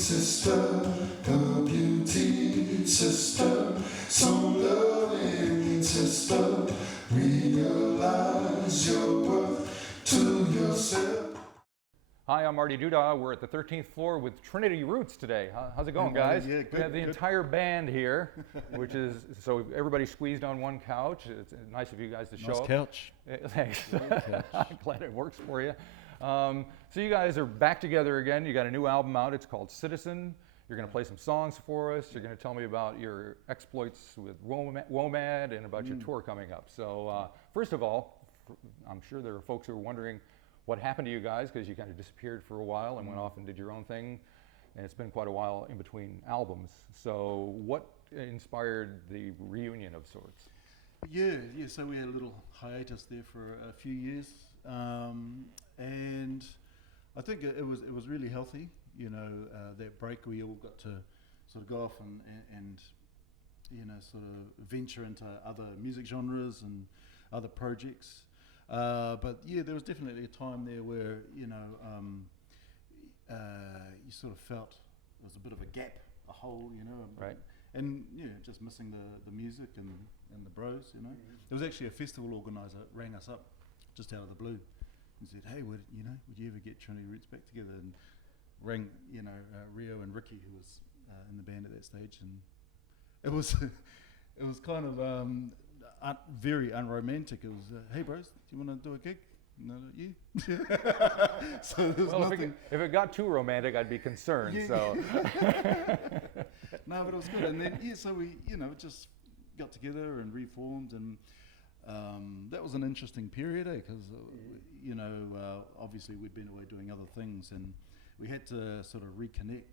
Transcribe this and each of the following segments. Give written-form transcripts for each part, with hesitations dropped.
sister, the beauty sister, so loving sister, realize your worth to yourself. Hi, I'm Marty Duda. We're at the 13th floor with Trinity Roots today. How's it going, guys? Yeah, good, we have the entire band here, which is, so everybody squeezed on one couch. It's nice of you guys to show up. Nice couch. Thanks. I'm glad it works for you. So you guys are back together again. You got a new album out. It's called Citizen. You're going to play some songs for us. You're going to tell me about your exploits with WOMAD and about your tour coming up. So first of all, I'm sure there are folks who are wondering what happened to you guys, because you kind of disappeared for a while and went off and did your own thing, and it's been quite a while in between albums. So what inspired the reunion of sorts? Yeah, so we had a little hiatus there for a few years, and I think it was really healthy, that break. We all got to sort of go off and sort of venture into other music genres and other projects. But yeah, there was definitely a time there where you sort of felt there was a bit of a gap, a hole, Right. And just missing the music and the bros. There was actually a festival organizer rang us up just out of the blue and said, "Hey, would you ever get Trinity Roots back together?" And rang Rio and Ricky, who was in the band at that stage, and it was it was kind of very unromantic. It was, "Hey bros, do you want to do a gig?" No, not you. So there was nothing. If it got too romantic, I'd be concerned. Yeah. So No, but it was good. And then so we just got together and reformed, and that was an interesting period, because obviously we'd been away doing other things, and we had to sort of reconnect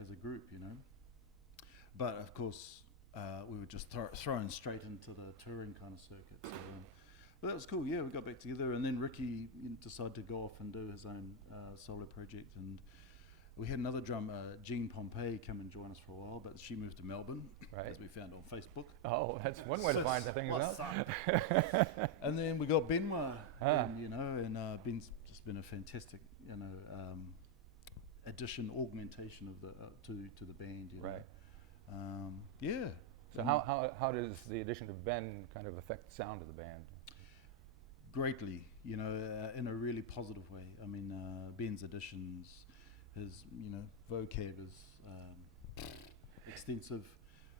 as a group, But of course, we were just thrown straight into the touring kind of circuit. So, but that was cool. Yeah, we got back together, and then Ricky decided to go off and do his own solo project, and we had another drummer, Jean Pompey, come and join us for a while, but she moved to Melbourne, as we found on Facebook. Oh, that's one way to find the things out. And then we got Benoit, and Ben's just been a fantastic, addition, augmentation of the to the band. Right. Yeah. So how does the addition of Ben kind of affect the sound of the band? Greatly, in a really positive way. I mean, Ben's additions, his vocab is extensive,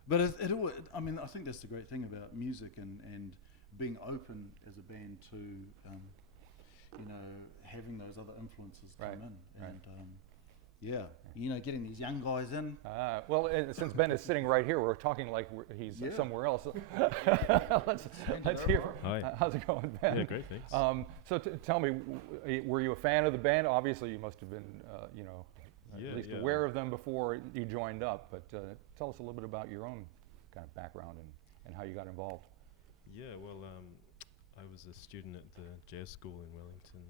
but it all. I mean, I think that's the great thing about music and being open as a band to having those other influences come in, and getting these young guys in. Well, since Ben is sitting right here, we're talking like he's somewhere else. Let's hear. Hi. How's it going, Ben? Yeah, great, thanks. So tell me, were you a fan of the band? Obviously, you must have been, at least aware of them before you joined up. But tell us a little bit about your own kind of background and how you got involved. Yeah, well, I was a student at the jazz school in Wellington,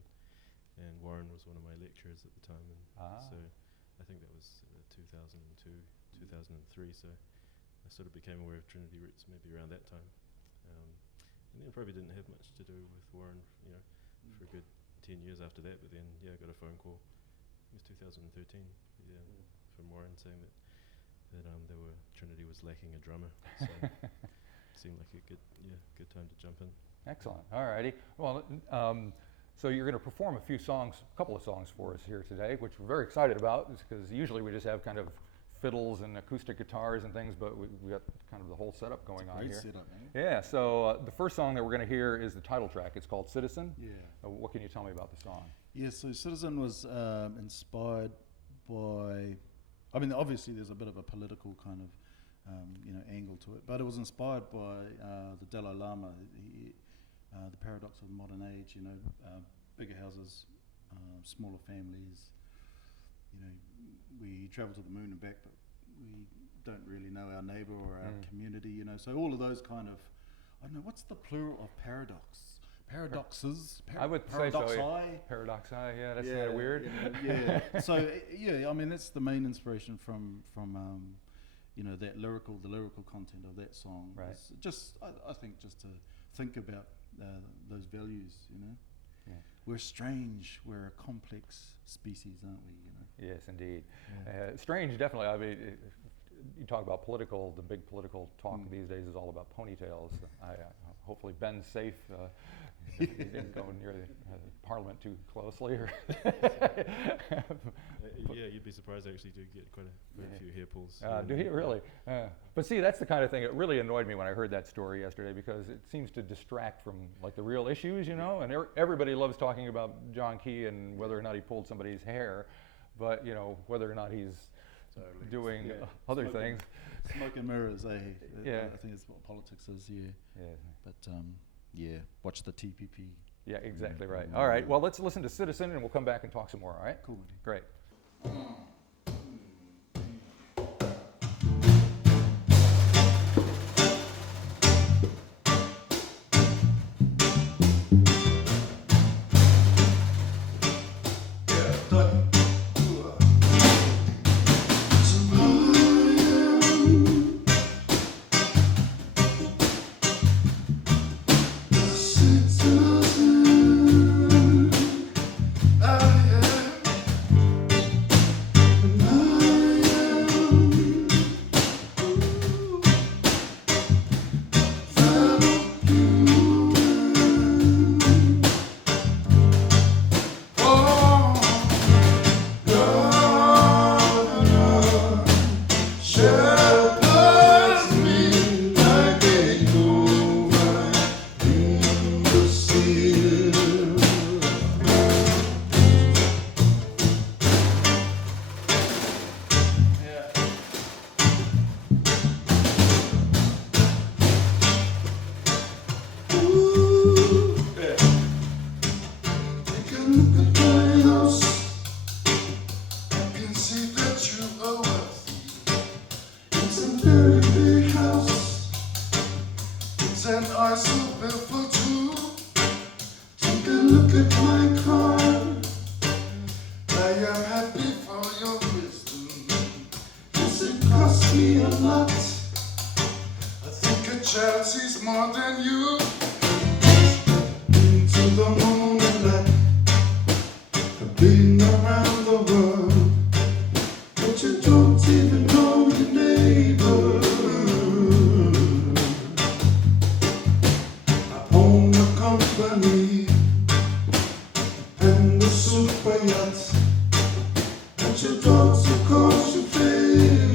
and Warren was one of my lecturers at the time, and so I think that was 2002, 2003, so I sort of became aware of Trinity Roots maybe around that time, and then probably didn't have much to do with Warren, for a good 10 years after that, but then, I got a phone call, I think it was 2013, from Warren saying that Trinity was lacking a drummer, so seemed like a good time to jump in. Excellent. All righty. Well, so you're going to perform a couple of songs for us here today, which we're very excited about, because usually we just have kind of fiddles and acoustic guitars and things, but we got kind of the whole setup going on here. Great setup, man. Yeah. So the first song that we're going to hear is the title track. It's called Citizen. Yeah. What can you tell me about the song? Yeah. So Citizen was inspired by. I mean, obviously there's a bit of a political kind of angle to it, but it was inspired by the Dalai Lama. The paradox of modern age, bigger houses, smaller families. We travel to the moon and back, but we don't really know our neighbour or our community. So all of those kind of, I don't know, what's the plural of paradox? Paradoxes. I would say so. Paradoxi. Yeah, that's kind of weird. Yeah. So I mean that's the main inspiration from the lyrical content of that song. Right. It's just I think just to think about those values. Yeah. We're strange. We're a complex species, aren't we? Yes, indeed. Strange, definitely. I mean, you talk about the big political talk these days is all about ponytails. Hopefully Ben's safe. He didn't go near the Parliament too closely. Or Yeah, you'd be surprised. I actually do get quite a few hair pulls. do you really? But see, that's the kind of thing that really annoyed me when I heard that story yesterday, because it seems to distract from like the real issues, you know. And everybody loves talking about John Key and whether or not he pulled somebody's hair, but you know, whether or not he's doing other things. Smoke and mirrors, eh? Yeah. I think that's what politics is, yeah. Yeah. But yeah, watch the TPP. Yeah, exactly right. All right, well, let's listen to Citizen and we'll come back and talk some more, all right? Cool. Great. Chelsea's more than you. Into the moon and back. I've been around the world, but you don't even know your neighbor. I own the company and the super yacht, but your dogs will cause your favor.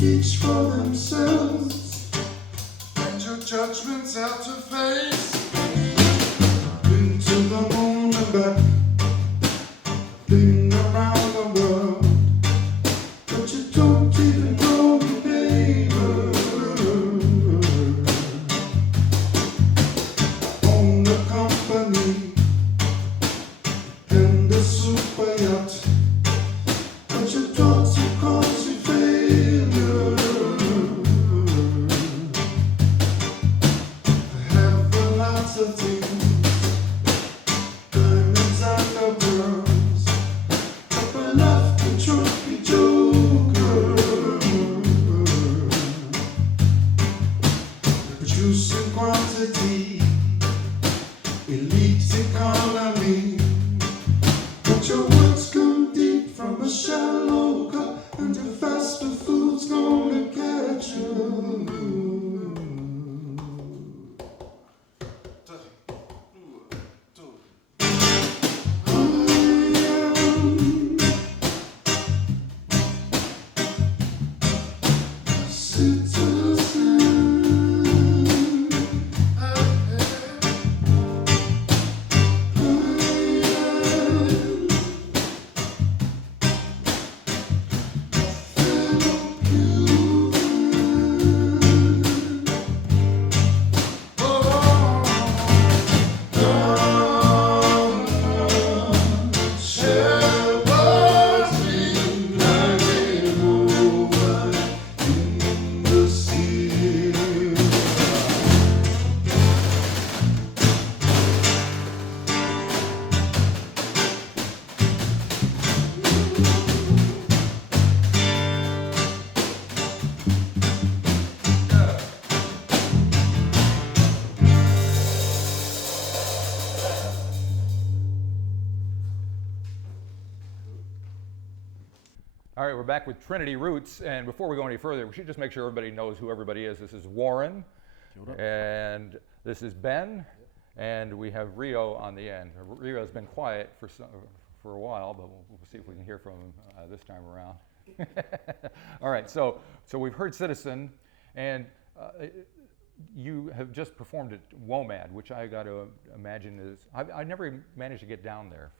Each for themselves, and your judgments out to face. Been to the moon and back, been around the world, but you don't even know your neighbor. juice in quantity, elite economy. But your words come deep from a shallow cup, and your faster food's gonna catch you. All right, we're back with Trinity Roots, and before we go any further, we should just make sure everybody knows who everybody is. This is Warren, and this is Ben, and we have Rio on the end. Rio's been quiet for a while, but we'll see if we can hear from him this time around. All right, so we've heard Citizen, and you have just performed at WOMAD, which I got to imagine is, I never managed to get down there.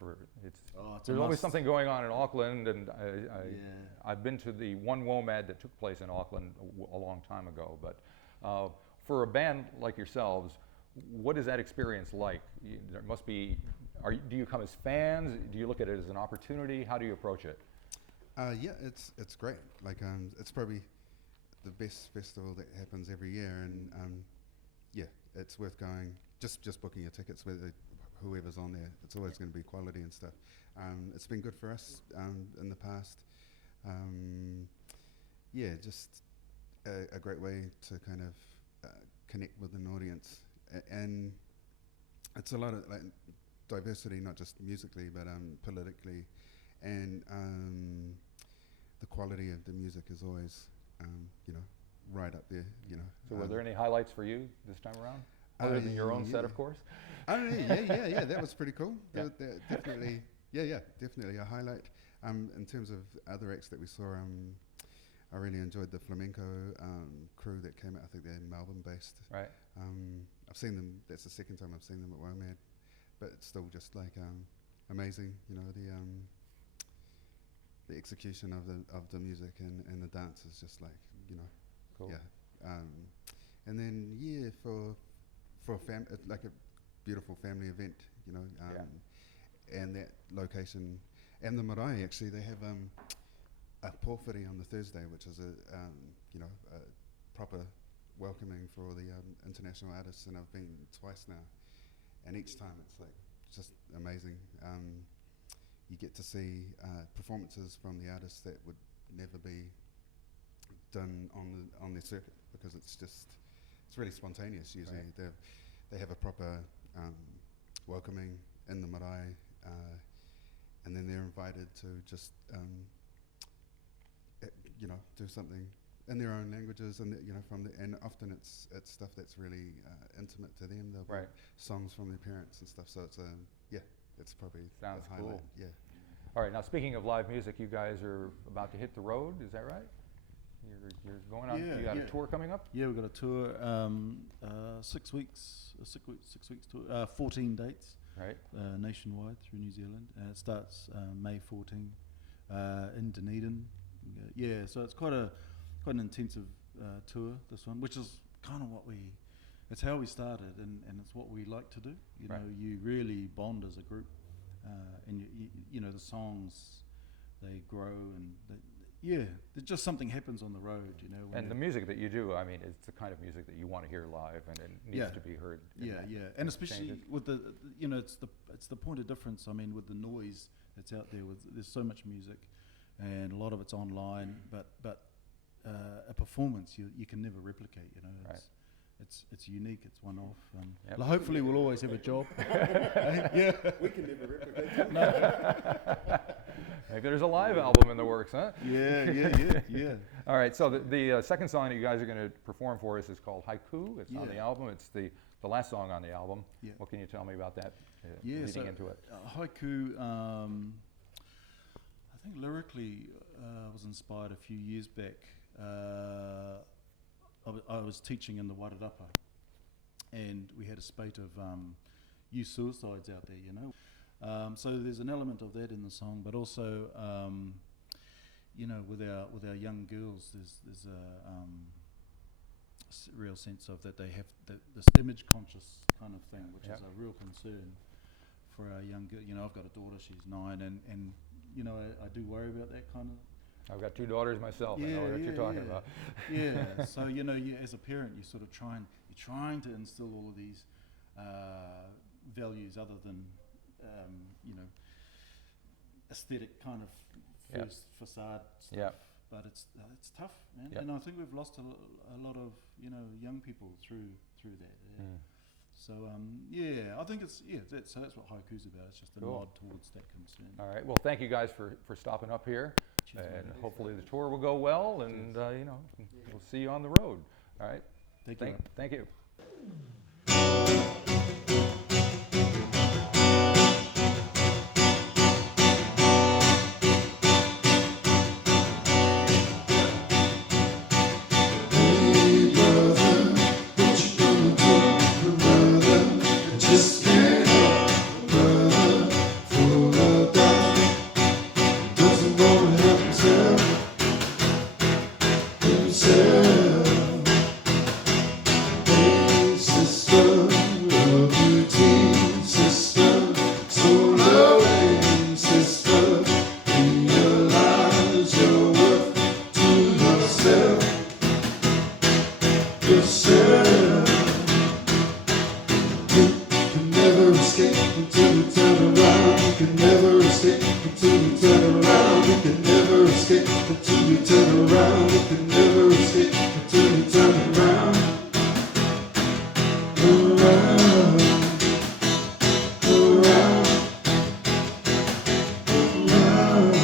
There's always something going on in Auckland, and I've been to the one WOMAD that took place in Auckland a long time ago, but for a band like yourselves, what is that experience like? There must be, do you come as fans? Do you look at it as an opportunity? How do you approach it? Yeah, it's great. Like it's probably the best festival that happens every year, and yeah, it's worth going. Just booking your tickets with whoever's on there. It's always going to be quality and stuff. It's been good for us in the past. Yeah, just a great way to kind of connect with an audience, and it's a lot of like diversity, not just musically, but politically, and the quality of the music is always, you know, right up there, you know. So were there any highlights for you this time around? Other than your own set, of course? Yeah, that was pretty cool. Yeah. Definitely, definitely a highlight. In terms of other acts that we saw, I really enjoyed the flamenco crew that came out. I think they're Melbourne-based. Right. I've seen them, that's the second time I've seen them at WOMAD, but it's still just like amazing, you know, the execution of the music and the dance is just like, you know, Cool. yeah. And then for like a beautiful family event, you know, and that location, and the marae actually, they have a porphyry on the Thursday, which is you know, a proper welcoming for all the international artists, and I've been twice now, and each time it's like just amazing. You get to see performances from the artists that would never be done on their circuit, because it's really spontaneous usually. Right. They have a proper welcoming in the marae, and then they're invited to just you know, do something in their own languages, and you know, and often it's stuff that's really intimate to them. They'll bring songs from their parents and stuff. So it's it's probably sounds the highlight. cool. Yeah. All right. Now, speaking of live music, you guys are about to hit the road. Is that right? You're going on. You got a tour coming up. Yeah, we've got a tour. 6 weeks. 6 weeks tour. 14 dates. Right. Nationwide through New Zealand. It starts May 14 in Dunedin. Yeah, so it's quite an intensive tour, this one, which is kind of it's how we started, and it's what we like to do. You know, you really bond as a group, and you know, the songs, they grow, and there's just something happens on the road, you know. And the music that you do, I mean, it's the kind of music that you want to hear live, and it needs to be heard. And especially with the you know, it's the point of difference. I mean, with the noise that's out there, there's so much music, and a lot of it's online, but a performance you can never replicate. You know, it's unique. It's one off. Yep. Hopefully, we'll always have a job. Yeah. We can never replicate that. Maybe there's a live album in the works, huh? Yeah. All right, so the second song that you guys are going to perform for us is called Haiku. It's on the Yeah. album. It's the last song on the album. Yeah. What can you tell me about that Yeah, leading so into it? Haiku, I think lyrically, I was inspired a few years back. I was teaching in the Wairarapa, and we had a spate of youth suicides out there, you know. So there's an element of that in the song, but also, you know, with our young girls, there's a real sense of that they have this image conscious kind of thing, which is a real concern for our young girl. You know, I've got a daughter; she's 9, and you know, I do worry about that kind of. I've got 2 daughters myself. I know what you're talking about. Yeah. So you know, as a parent, you're sort of trying to instill all of these values other than you know, aesthetic kind of first facade stuff. Yep. But it's tough, man. Yep. And I think we've lost a lot of, you know, young people through that. Yeah. So I think it's so that's what Haiku's about. It's just a Cool. nod towards that concern. All right. Well, thank you guys for stopping up here, Cheers, and mate. hopefully the tour will go well, and you know, we'll see you on the road. All right. Thank you. Thank you. Hey brother, what you gonna do, brother? I just can't help, brother, full of doubt. Doesn't wanna help himself. Hey sister, love routine, sister, so loving, sister. Realize your worth to yourself. You can never escape until you turn around. You can never escape until you turn around. You can never escape until you turn around. You can never escape until you turn around. Around, around, around.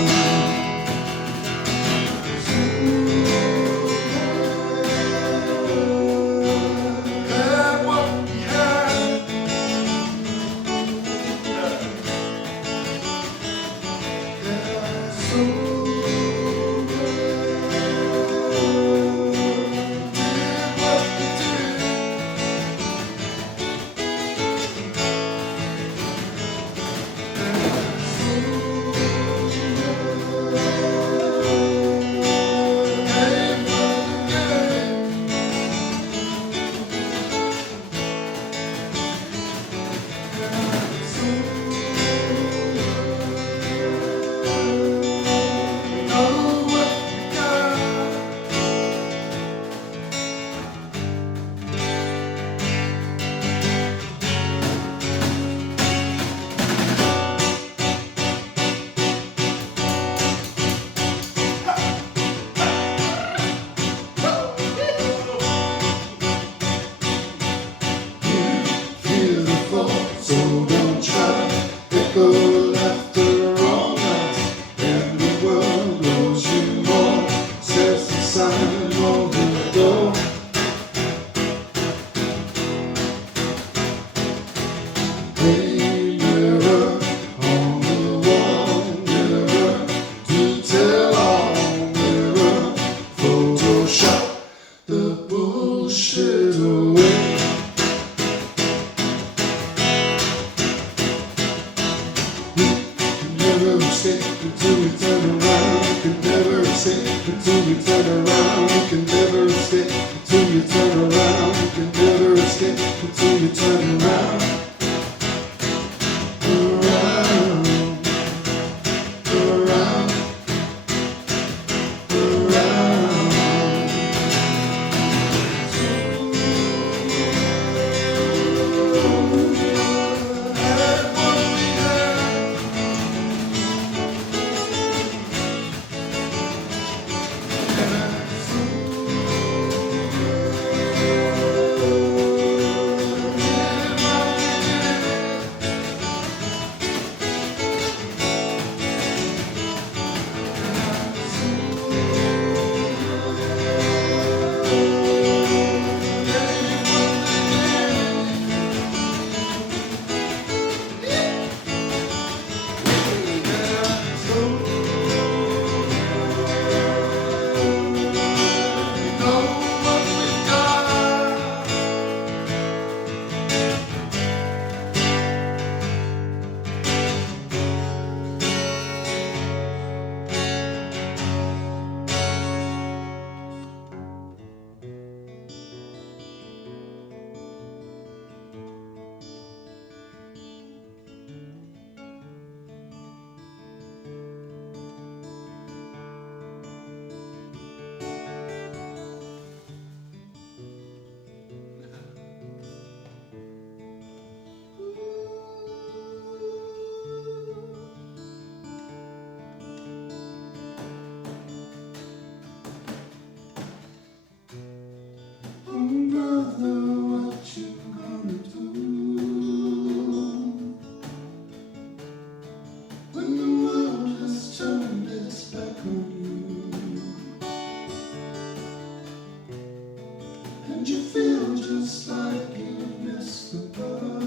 just like you missed the bus.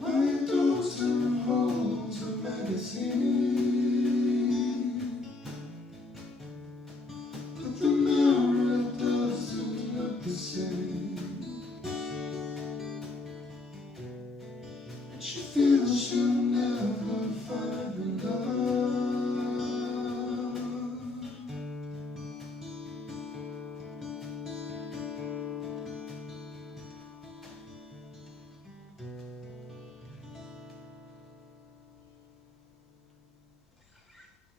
My daughter holds a magazine, but the mirror doesn't look the same. And she feels